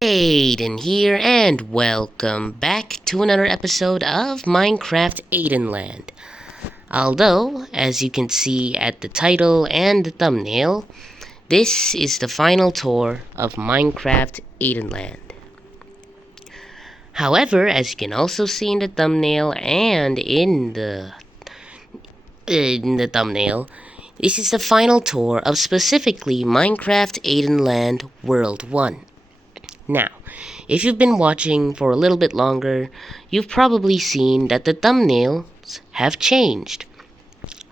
Aiden here, and welcome back to another episode of Minecraft Aidenland. Although, as you can see at the title and the thumbnail, this is the final tour of Minecraft Aidenland. However, as you can also see in the thumbnail and in the thumbnail, this is the final tour of specifically Minecraft Aidenland World 1. Now, if you've been watching for a little bit longer, you've probably seen that the thumbnails have changed.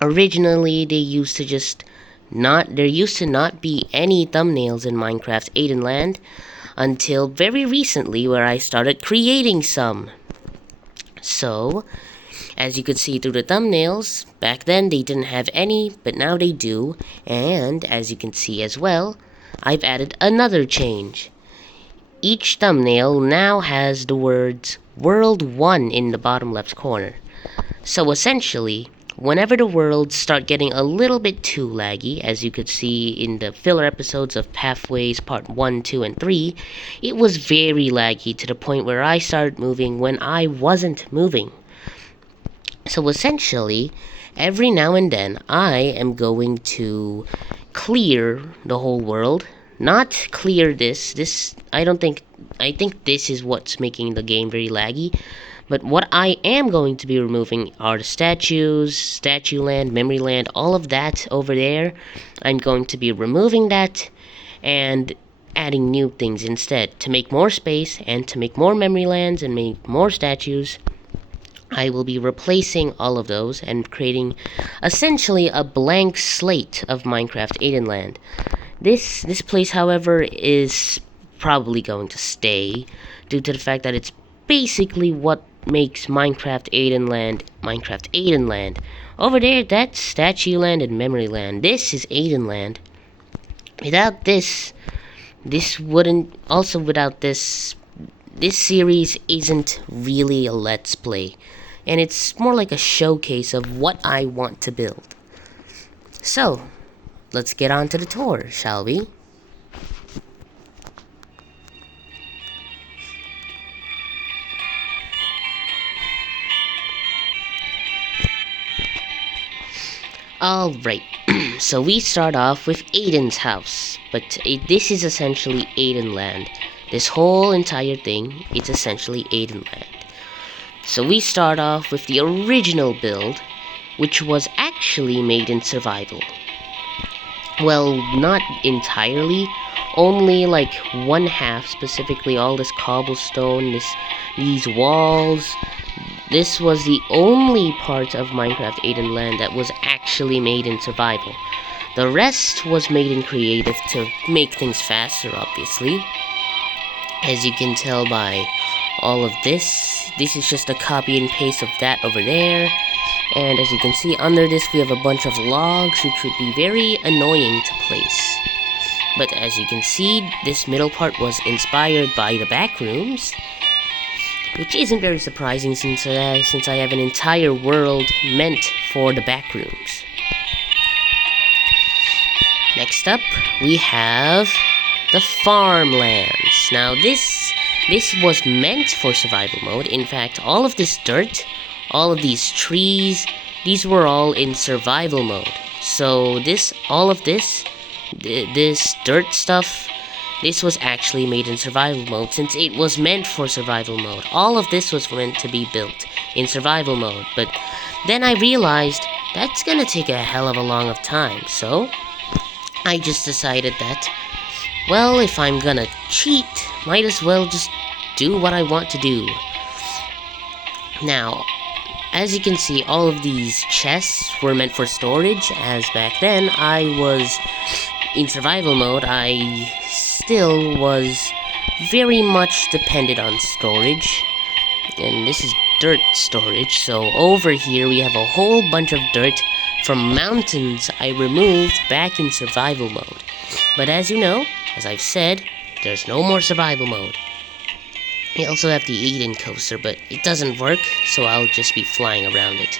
Originally, there used to not be any thumbnails in Minecraft Aidenland until very recently where I started creating some. So, as you could see through the thumbnails, back then they didn't have any, but now they do, and as you can see as well, I've added another change. Each thumbnail now has the words World 1 in the bottom left corner. So essentially, whenever the worlds start getting a little bit too laggy, as you could see in the filler episodes of Pathways Part 1, 2, and 3, it was very laggy to the point where I started moving when I wasn't moving. So essentially, every now and then, I am going to clear the whole world. Not clear this, I think this is what's making the game very laggy. But what I am going to be removing are the statues, statue land, memory land, all of that over there. I'm going to be removing that and adding new things instead to make more space and to make more memory lands and make more statues. I will be replacing all of those and creating essentially a blank slate of Minecraft Aidenland. This place, however, is probably going to stay due to the fact that it's basically what makes Minecraft Aidenland. Over there, that's Statue Land and Memory Land. This is Aidenland. Without this series isn't really a Let's Play, and it's more like a showcase of what I want to build. So, let's get on to the tour, shall we? Alright, so we start off with Aiden's house, but this is essentially Aidenland. This whole entire thing is essentially Aidenland. So we start off with the original build, which was actually made in survival. Well, not entirely, only like one half, specifically all this cobblestone, these walls. This was the only part of Minecraft Aidenland that was actually made in survival. The rest was made in creative to make things faster, obviously. As you can tell by all of this is just a copy and paste of that over there. And as you can see under this, we have a bunch of logs, which would be very annoying to place. But as you can see, this middle part was inspired by the back rooms, which isn't very surprising since I have an entire world meant for the back rooms. Next up, we have the farmlands. Now this was meant for survival mode. In fact, all of this dirt, all of these trees, these were all in survival mode. So this dirt stuff, this was actually made in survival mode since it was meant for survival mode. All of this was meant to be built in survival mode, but then I realized that's gonna take a hell of a long of time, so I just decided that, well, if I'm gonna cheat, might as well just do what I want to do. Now, as you can see, all of these chests were meant for storage, as back then I was in survival mode. I still was very much dependent on storage, and this is dirt storage. So over here we have a whole bunch of dirt from mountains I removed back in survival mode. But as you know, as I've said, there's no more survival mode. We also have the Eden coaster, but it doesn't work, so I'll just be flying around it.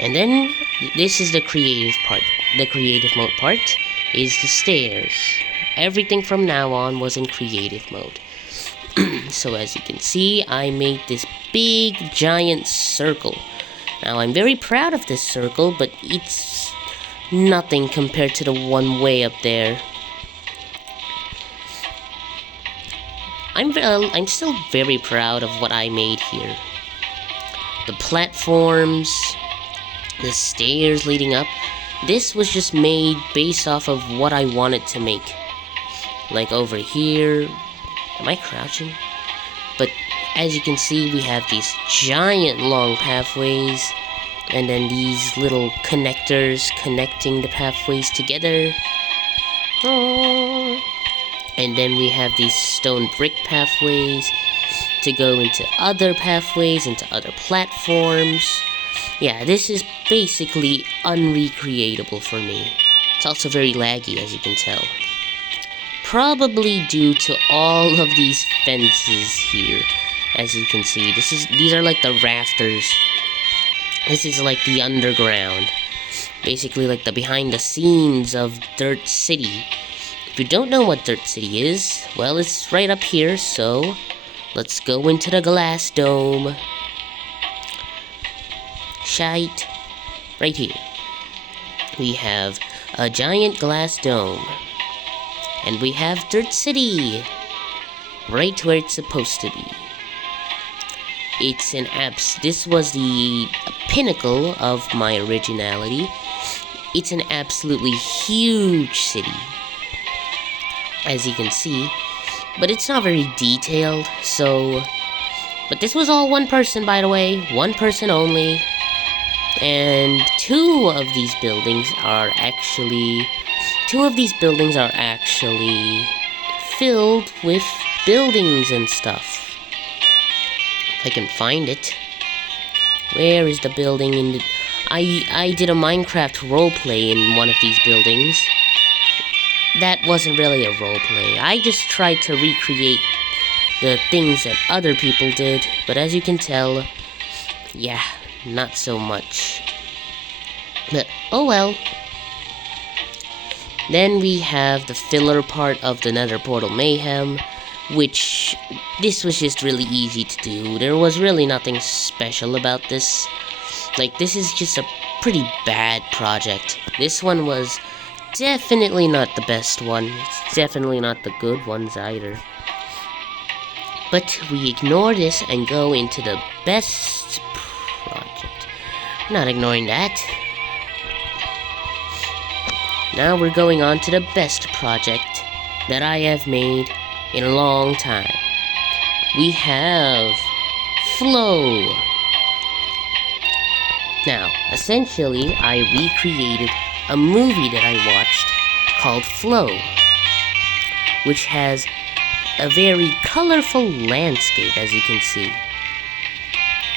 And then, this is the creative part. The creative mode part is the stairs. Everything from now on was in creative mode. So as you can see, I made this big giant circle. Now I'm very proud of this circle, but it's nothing compared to the one way up there. I'm still very proud of what I made here. The platforms, the stairs leading up, this was just made based off of what I wanted to make. Like over here, am I crouching? But as you can see, we have these giant long pathways, and then these little connectors connecting the pathways together. And then we have these stone brick pathways to go into other pathways, into other platforms. Yeah, this is basically unrecreatable for me. It's also very laggy, as you can tell. Probably due to all of these fences here. As you can see, these are like the rafters. This is like the underground. Basically like the behind the scenes of Dirt City. If you don't know what Dirt City is, well, it's right up here, so let's go into the glass dome. Shite. Right here. We have a giant glass dome. And we have Dirt City. Right where it's supposed to be. It's this was the pinnacle of my originality. It's an absolutely huge city, as you can see, but it's not very detailed, so... But this was all one person, by the way, one person only, and two of these buildings are actually filled with buildings and stuff. If I can find it. Where is the building in the... I did a Minecraft roleplay in one of these buildings. That wasn't really a roleplay. I just tried to recreate the things that other people did, but as you can tell, yeah, not so much. But, oh well. Then we have the filler part of the Nether Portal Mayhem, which, this was just really easy to do. There was really nothing special about this. Like, this is just a pretty bad project. This one was definitely not the best one. It's definitely not the good ones either. But we ignore this and go into the best project. I'm not ignoring that. Now we're going on to the best project that I have made in a long time. We have Flow. Now, essentially, I recreated a movie that I watched called Flow, which has a very colorful landscape, as you can see.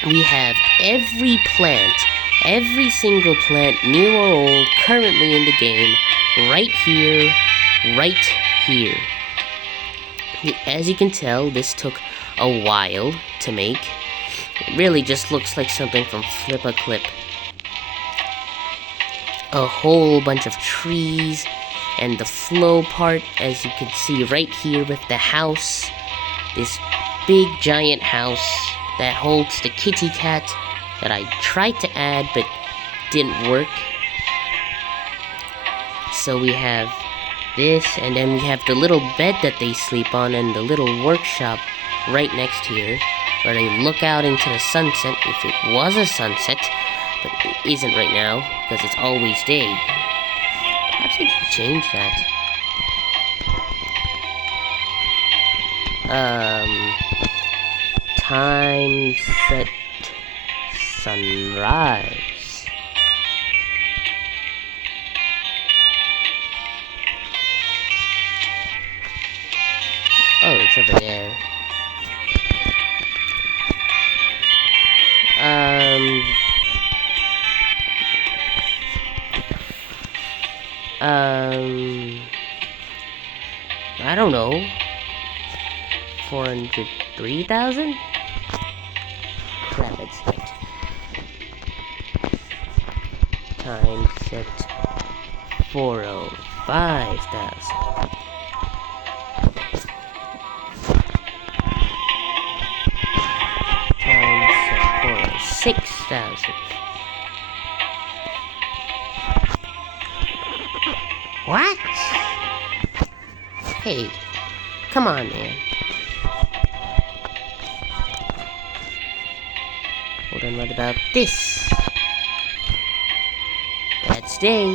We have every plant, every single plant, new or old, currently in the game, right here, right here. As you can tell, this took a while to make. It really just looks like something from Flip a Clip. A whole bunch of trees, and the flow part, as you can see right here with the house. This big giant house that holds the kitty cat that I tried to add but didn't work. So we have this, and then we have the little bed that they sleep on and the little workshop right next here, where they look out into the sunset, if it was a sunset, but it isn't right now, because it's always day. Perhaps I should change that. Time set sunrise. Oh, it's over there. I don't know. 403,000? Crap, it's right. Time set 405,000. 6,000. What? Hey, come on, man. Hold on, what about this? That's day.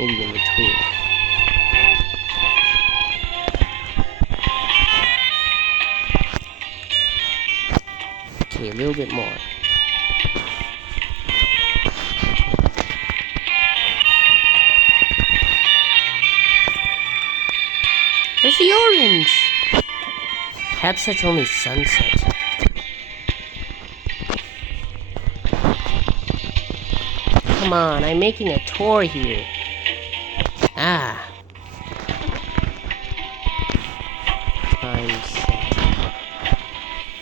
Maybe in between. Okay, a little bit more. Where's the orange? Perhaps that's only sunset. Come on, I'm making a tour here. Ah. Times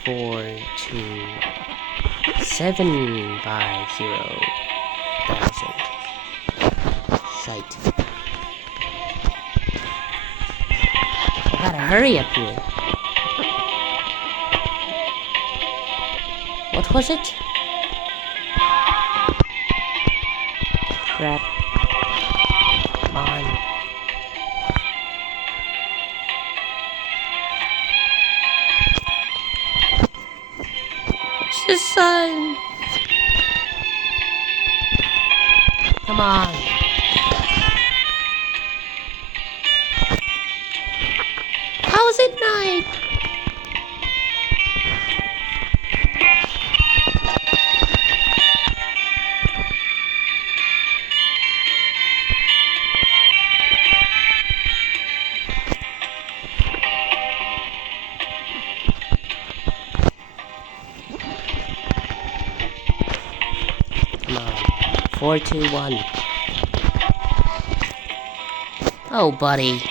42750,000. Shite. I gotta hurry up here. What was it? Crap. Come on. It's the sun. Come on. How's it night? Come on. 421. Oh, buddy.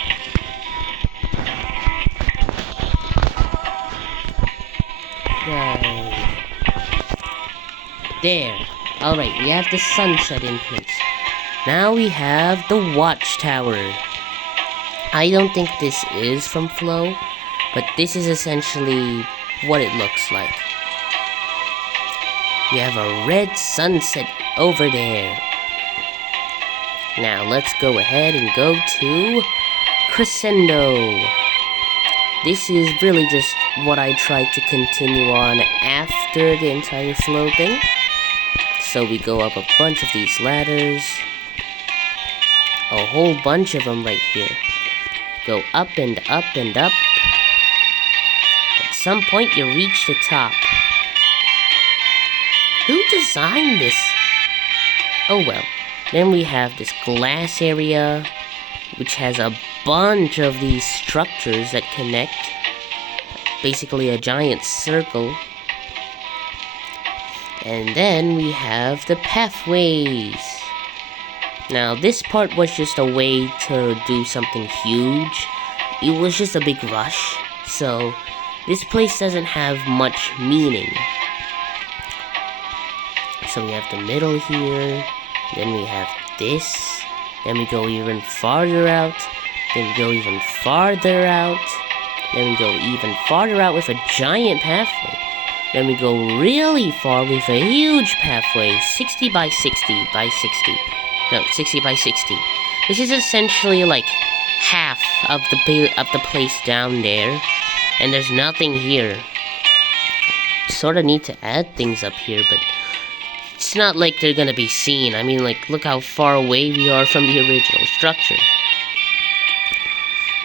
Yay. There. Alright, we have the sunset in place. Now we have the watchtower. I don't think this is from Flow, but this is essentially what it looks like. We have a red sunset over there. Now let's go ahead and go to Crescendo. This is really just what I tried to continue on after the entire Flow thing. So we go up a bunch of these ladders. A whole bunch of them right here. Go up and up and up. At some point you reach the top. Who designed this? Oh well. Then we have this glass area, which has a bunch of these structures that connect. Basically a giant circle. And then we have the pathways. Now this part was just a way to do something huge. It was just a big rush. So this place doesn't have much meaning. So we have the middle here. Then we have this. Then we go even farther out. Then we go even farther out. Then we go even farther out with a giant pathway. Then we go really far with a huge pathway. 60 by 60 by 60. No, 60 by 60. This is essentially like half of the place down there. And there's nothing here. Sort of need to add things up here, but it's not like they're gonna be seen. I mean, like, look how far away we are from the original structure.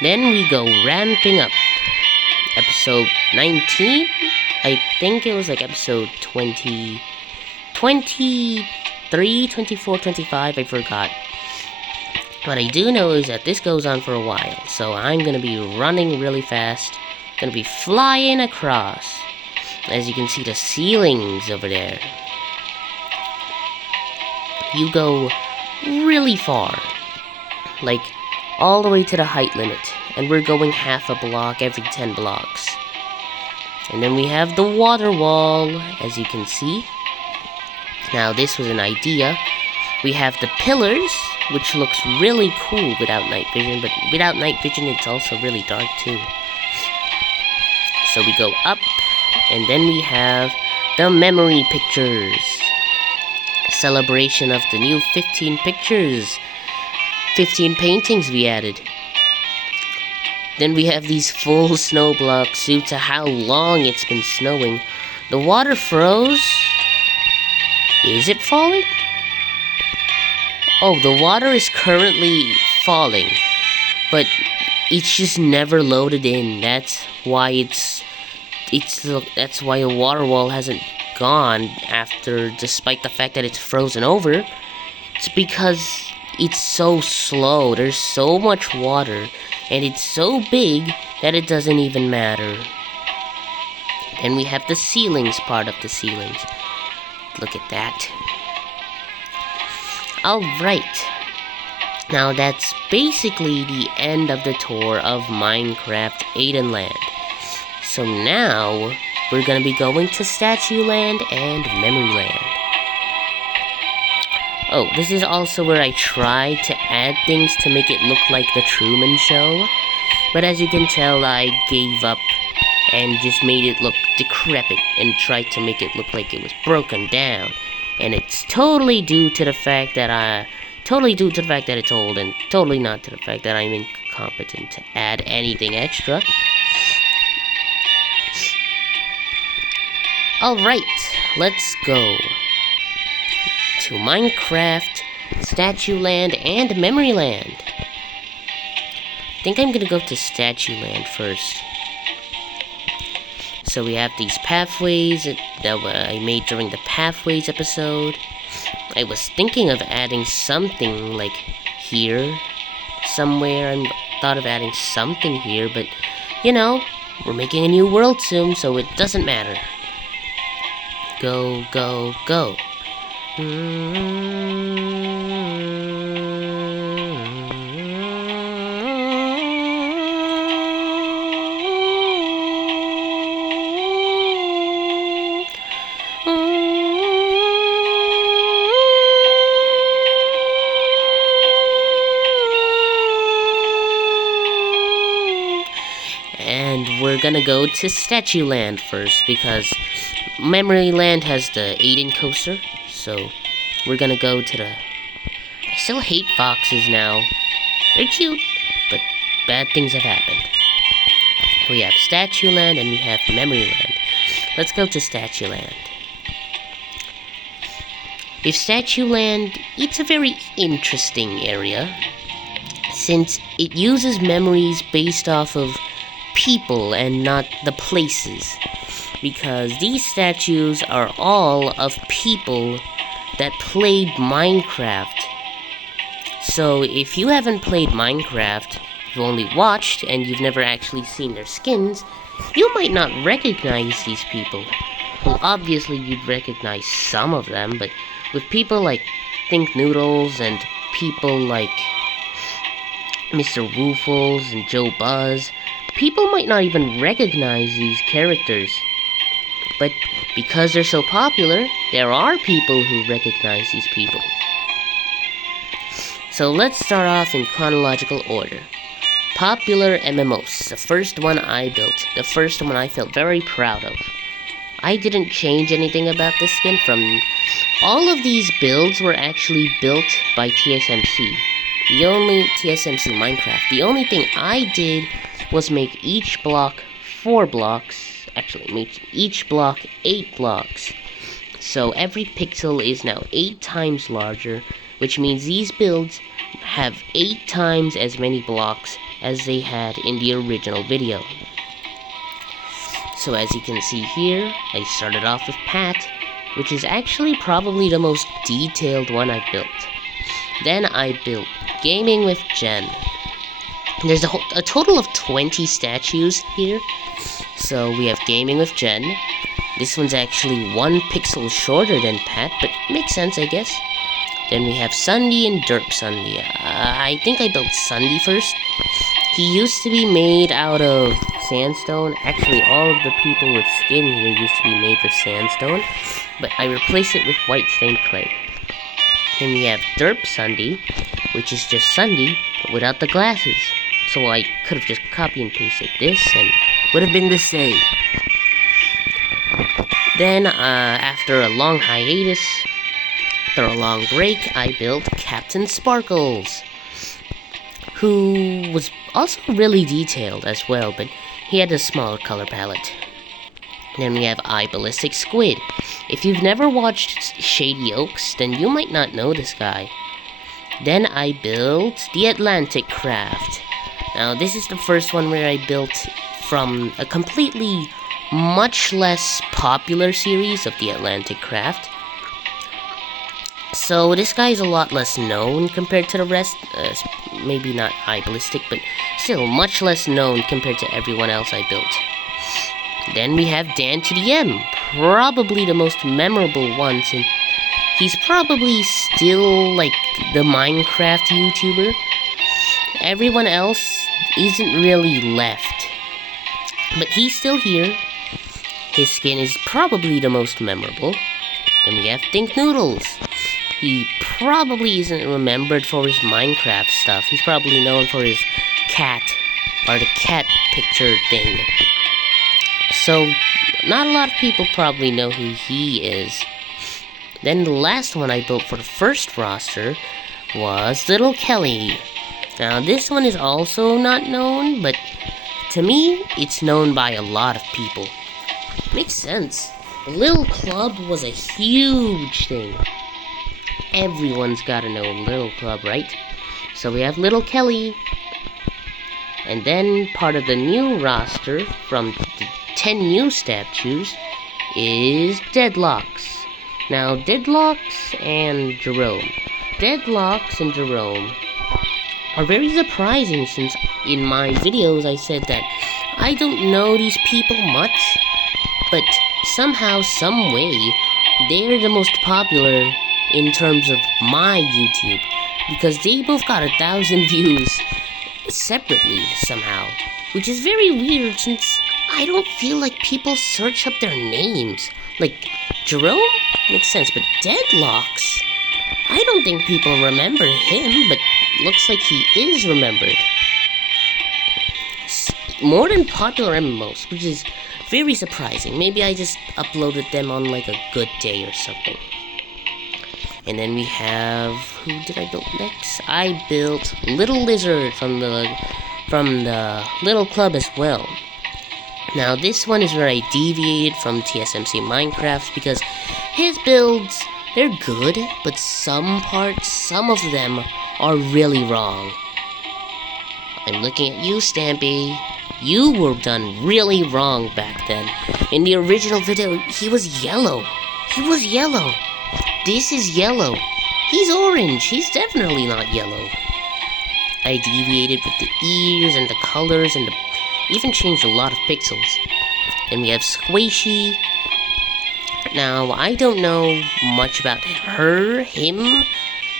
Then we go ramping up. Episode 19? I think it was like episode 20... 23, 24, 25, I forgot. What I do know is that this goes on for a while, so I'm gonna be running really fast. Gonna be flying across. As you can see, the ceilings over there. You go really far, like all the way to the height limit, and we're going half a block every 10 blocks. And then we have the water wall, as you can see. Now this was an idea. We have the pillars, which looks really cool without night vision, but without night vision it's also really dark too. So we go up, and then we have the memory pictures. Celebration of the new 15 pictures. 15 paintings we added. Then we have these full snow blocks due to how long it's been snowing. The water froze. Is it falling? Oh, the water is currently falling, but it's just never loaded in. That's why that's why a water wall hasn't gone despite the fact that it's frozen over. It's because it's so slow. There's so much water, and it's so big that it doesn't even matter. Then we have the ceilings part of the ceilings. Look at that. Alright. Now that's basically the end of the tour of Minecraft Aidenland. So now we're gonna be going to Statue Land and Memory Land. Oh, this is also where I tried to add things to make it look like the Truman Show. But as you can tell, I gave up and just made it look decrepit and tried to make it look like it was broken down. And it's totally due to the fact that it's old, and totally not to the fact that I'm incompetent to add anything extra. Alright, let's go to Minecraft, Statue Land, and Memory Land. I think I'm gonna go to Statue Land first. So we have these pathways that I made during the pathways episode. I was thinking of adding something like here somewhere. I thought of adding something here, but you know, we're making a new world soon, so it doesn't matter. Go, go, go. And we're gonna go to Statue Land first, because Memory Land has the Aiden coaster, so we're gonna go to the... I still hate foxes now. They're cute, but bad things have happened. We have Statue Land and we have Memory Land. Let's go to Statue Land. With Statue Land, it's a very interesting area, since it uses memories based off of people and not the places, because these statues are all of people that played Minecraft. So if you haven't played Minecraft, you've only watched and you've never actually seen their skins, you might not recognize these people. Well, obviously you'd recognize some of them, but with people like Think Noodles and people like Mr. Woofles and Joe Buzz, people might not even recognize these characters. But because they're so popular, there are people who recognize these people. So let's start off in chronological order. Popular MMOs, the first one I built, the first one I felt very proud of. I didn't change anything about this skin all of these builds were actually built by TSMC. TSMC Minecraft. The only thing I did was make each block 4 blocks. Actually, make each block 8 blocks. So every pixel is now 8 times larger, which means these builds have 8 times as many blocks as they had in the original video. So as you can see here, I started off with Pat, which is actually probably the most detailed one I've built. Then I built Gaming with Jen. There's a total of 20 statues here. So we have Gaming with Jen. This one's actually 1 pixel shorter than Pat, but makes sense, I guess. Then we have Sunday and Derp Sunday. I think I built Sunday first. He used to be made out of sandstone. Actually, all of the people with skin here used to be made with sandstone, but I replaced it with white stained clay. Then we have Derp Sunday, which is just Sunday, but without the glasses. So I could have just copy and pasted this, and would have been the same. Then, after a long hiatus, after a long break, I built Captain Sparkles, who was also really detailed as well, but he had a smaller color palette. Then we have Ballistic Squid. If you've never watched Shady Oaks, then you might not know this guy. Then I built the Atlantic Craft. Now this is the first one where I built from a completely much less popular series of the Atlantic Craft. So this guy is a lot less known compared to the rest. Maybe not Ballistic, but still much less known compared to everyone else I built. Then we have Dan to the M, probably the most memorable one, since he's probably still like the Minecraft YouTuber. Everyone else isn't really left, but he's still here. His skin is probably the most memorable. Then we have Think Noodles. He probably isn't remembered for his Minecraft stuff. He's probably known for his cat, or the cat picture thing. So, not a lot of people probably know who he is. Then the last one I built for the first roster was Little Kelly. Now this one is also not known, but to me, it's known by a lot of people. Makes sense. Little Club was a huge thing. Everyone's gotta know Little Club, right? So we have Little Kelly. And then part of the new roster from the 10 new statues is Deadlocks. Now, Deadlocks and Jerome. Deadlocks and Jerome are very surprising, since in my videos I said that I don't know these people much, but somehow, some way, they're the most popular in terms of my YouTube, because they both got 1,000 views separately somehow, which is very weird since I don't feel like people search up their names. Like, Jerome? Makes sense, but Deadlocks? I don't think people remember him, but looks like he is remembered. More than popular MMOs, which is very surprising. Maybe I just uploaded them on like a good day or something. And then we have, who did I build next? I built Little Lizard from the Little Club as well. Now this one is where I deviated from TSMC Minecraft, because his builds, they're good, but some of them are really wrong. I'm looking at you, Stampy. You were done really wrong back then. In the original video, he was yellow. He was yellow. This is yellow. He's orange. He's definitely not yellow. I deviated with the ears and the colors and even changed a lot of pixels. Then we have Squishy. Now, I don't know much about her, him,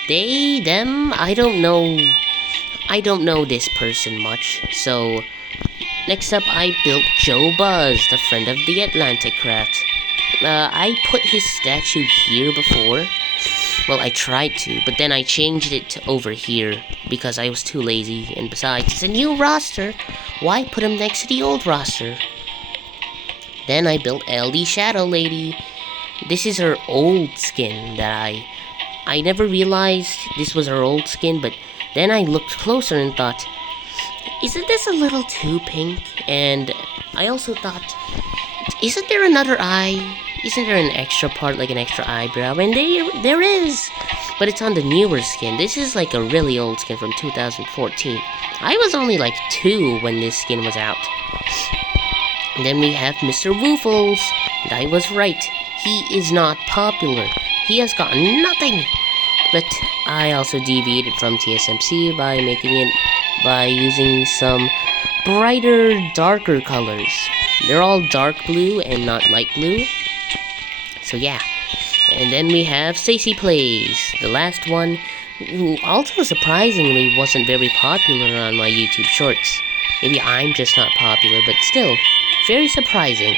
they, them. I don't know this person much. So, next up, I built Joe Buzz, the friend of the Atlantic Craft. I put his statue here before. Well, I tried to, but then I changed it to over here because I was too lazy, and besides, it's a new roster. Why put him next to the old roster? Then I built LD Shadow Lady. This is her old skin that I never realized this was her old skin, but then I looked closer and thought, isn't this a little too pink? And I also thought, isn't there another eye? Isn't there an extra part, like an extra eyebrow? And there is, but it's on the newer skin. This is like a really old skin from 2014. I was only like 2 when this skin was out. And then we have Mr. Woofles, and I was right. He is not popular. He has gotten nothing. But I also deviated from TSMC by using some brighter, darker colors. They're all dark blue and not light blue. So yeah. And then we have Stacey Plays, the last one, who also surprisingly wasn't very popular on my YouTube shorts. Maybe I'm just not popular, but still, very surprising.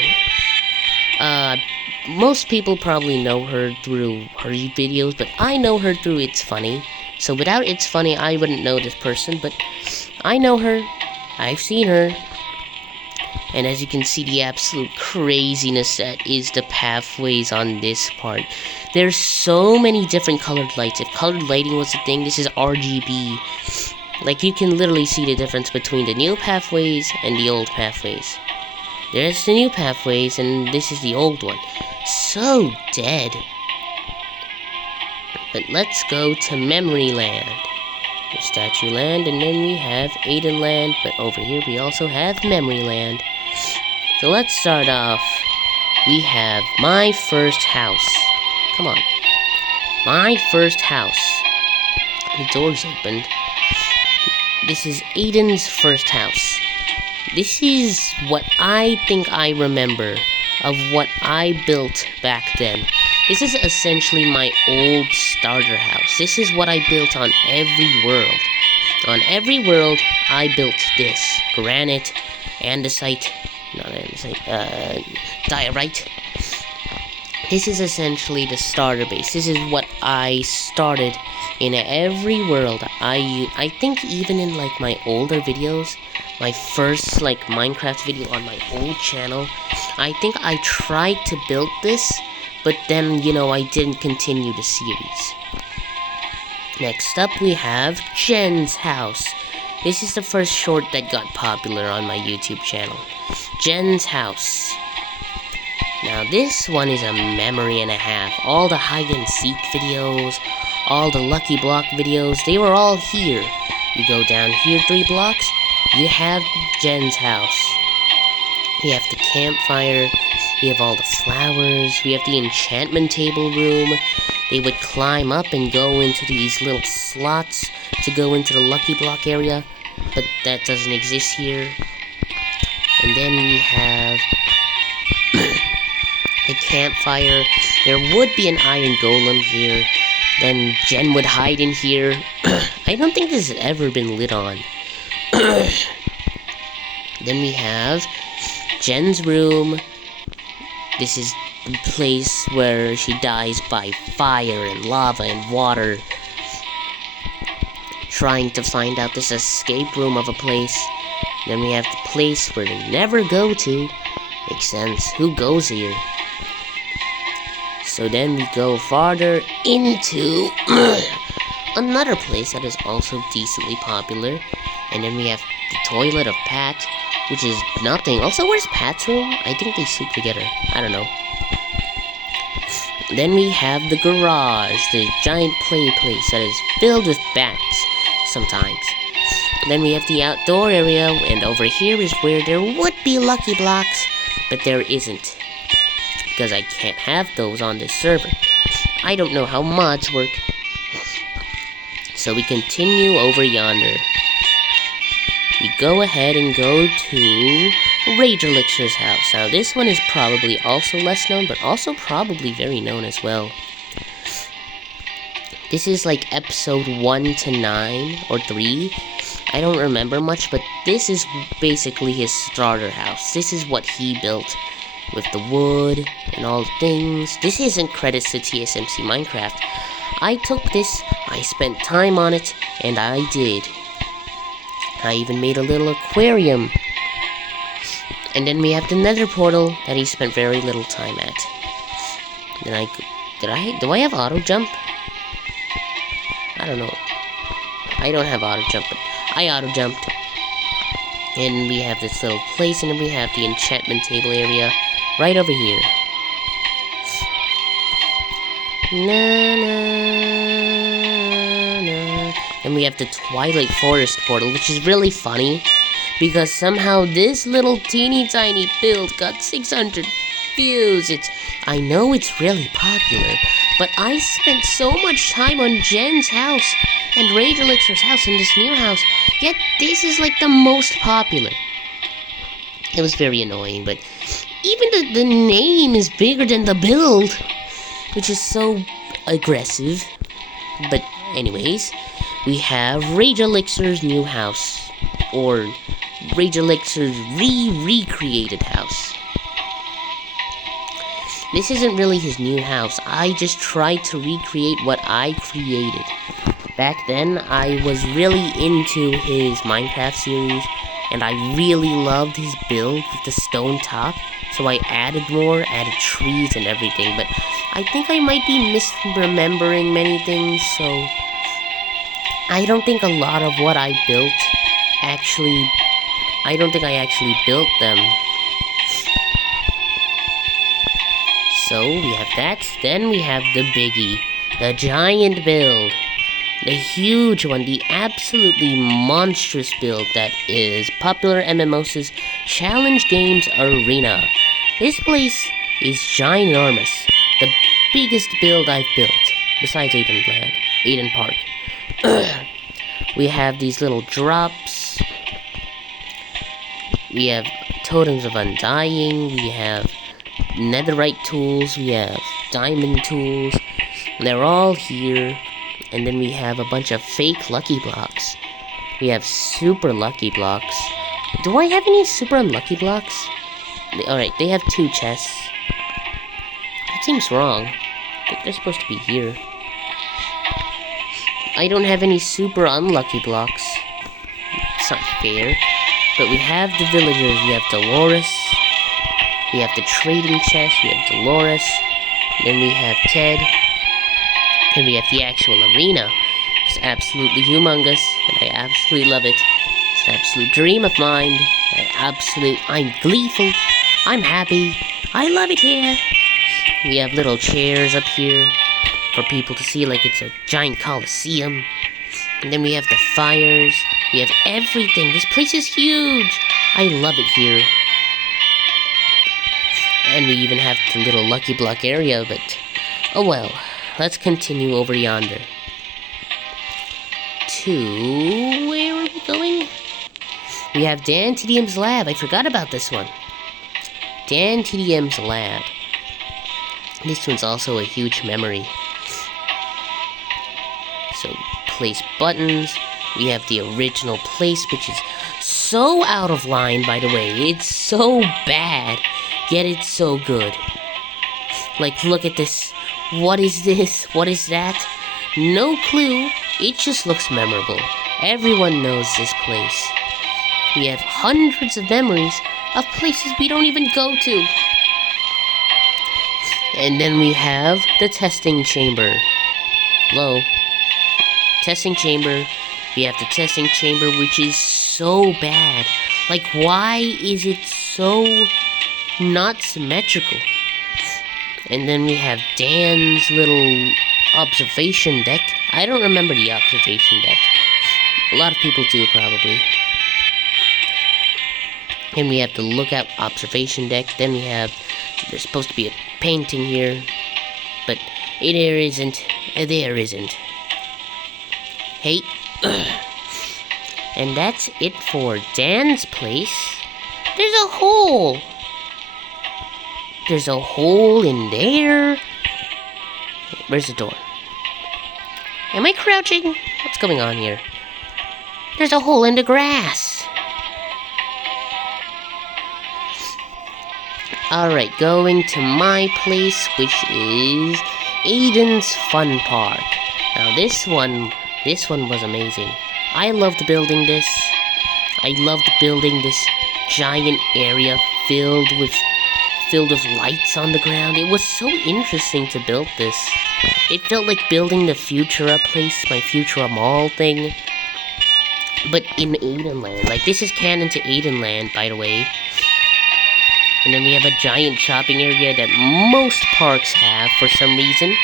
Most people probably know her through her videos, but I know her through It's Funny. So without It's Funny, I wouldn't know this person, but I know her. I've seen her. And as you can see, the absolute craziness that is the pathways on this part. There's so many different colored lights. If colored lighting was a thing, this is RGB. Like, you can literally see the difference between the new pathways and the old pathways. There's the new pathways, and this is the old one. So dead. But let's go to Memory Land. Statue Land, and then we have Aidenland, but over here we also have Memory Land. So let's start off. We have my first house. Come on. My first house. The door's opened. This is Aiden's first house. This is what I think I remember of what I built back then. This is essentially my old starter house. This is what I built on every world. On every world, I built this. Granite, andesite, not andesite, diorite. This is essentially the starter base. This is what I started in every world. I think even in like my older videos, my first like Minecraft video on my old channel, I think I tried to build this, but then, you know, I didn't continue the series. Next up, we have Jen's house. This is the first short that got popular on my YouTube channel. Jen's house. Now, this one is a memory and a half. All the hide-and-seek videos, all the Lucky Block videos, they were all here. You go down here 3 blocks, you have Jen's house. You have the campfire. We have all the flowers. We have the enchantment table room. They would climb up and go into these little slots to go into the Lucky Block area, but that doesn't exist here. And then we have the campfire. There would be an iron golem here. Then Jen would hide in here. I don't think this has ever been lit on. Then we have Jen's room. This is the place where she dies by fire and lava and water, trying to find out this escape room of a place. Then we have the place where they never go to. Makes sense. Who goes here? So then we go farther into another place that is also decently popular. And then we have the toilet of Pat, which is nothing. Also, where's Pat's room? I think they sleep together. I don't know. Then we have the garage, the giant play place that is filled with bats sometimes. Then we have the outdoor area, and over here is where there would be Lucky Blocks, but there isn't, because I can't have those on this server. I don't know how mods work. So we continue over yonder. We go ahead and go to Rage Elixir's house. Now, this one is probably also less known, but also probably very known as well. This is like episode 1 to 9 or 3. I don't remember much, but this is basically his starter house. This is what he built with the wood and all the things. This isn't credits to TSMC Minecraft. I took this, I spent time on it, and I did. I even made a little aquarium. And then we have the nether portal that he spent very little time at. Then do I have auto jump? I don't know. I don't have auto jump, but I auto jumped. And we have this little place, and then we have the enchantment table area right over here. Na na na. And we have the Twilight Forest portal, which is really funny, because somehow this little teeny tiny build got 600 views. I know it's really popular, but I spent so much time on Jen's house and Rage Elixir's house and this new house, yet this is like the most popular. It was very annoying, but even the name is bigger than the build, which is so aggressive. But anyways, we have Rage Elixir's new house, or Rage Elixir's recreated house. This isn't really his new house. I just tried to recreate what I created. Back then, I was really into his Minecraft series, and I really loved his build with the stone top, so I added more, added trees and everything, but I think I might be misremembering many things, so I don't think a lot of what I built I don't think I actually built them. So, we have that. Then we have the biggie. The giant build. The huge one. The absolutely monstrous build that is Popular MMOs' Challenge Games Arena. This place is ginormous. The biggest build I've built. Besides Aidenland. Aiden Park. We have these little drops. We have Totems of Undying. We have netherite tools, we have diamond tools, they're all here, and then we have a bunch of fake lucky blocks. We have super lucky blocks. Do I have any super unlucky blocks? Alright, they have 2 chests. That seems wrong. I think they're supposed to be here. I don't have any super unlucky blocks. It's not fair. But we have the villagers, we have Dolores. We have the trading chest, we have Dolores, then we have Ted, and we have the actual arena. It's absolutely humongous, and I absolutely love it. It's an absolute dream of mine. I'm gleeful, I'm happy, I love it here. We have little chairs up here for people to see like it's a giant coliseum. And then we have the fires, we have everything. This place is huge. I love it here. And we even have the little lucky block area, but oh well. Let's continue over yonder. To where are we going? We have Dan TDM's lab. I forgot about this one. Dan TDM's lab. This one's also a huge memory. So, place buttons. We have the original place, which is so out of line, by the way. It's so bad. Yet it's so good. Like, look at this. What is this? What is that? No clue. It just looks memorable. Everyone knows this place. We have hundreds of memories of places we don't even go to. And then we have the testing chamber. Hello? Testing chamber. We have the testing chamber, which is so bad. Like, why is it so not symmetrical? And then we have Dan's little observation deck. I don't remember the observation deck. A lot of people do, probably. And we have the lookout observation deck. Then we have, there's supposed to be a painting here, but there isn't. There isn't. Hey. And that's it for Dan's place. There's a hole. There's a hole in there. Where's the door? Am I crouching? What's going on here? There's a hole in the grass. Alright, going to my place, which is Aiden's Fun Park. Now this one was amazing. I loved building this. I loved building this giant area filled with lights on the ground. It was so interesting to build this. It felt like building the Futura place, my Futura Mall thing. But in Aidenland. Like, this is canon to Aidenland, by the way. And then we have a giant shopping area that most parks have for some reason.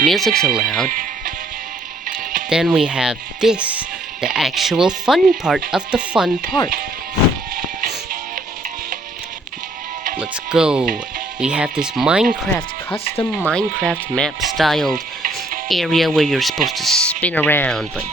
Music's allowed. Then we have this, the actual fun part of the fun park. Let's go. We have this custom Minecraft map styled area where you're supposed to spin around, but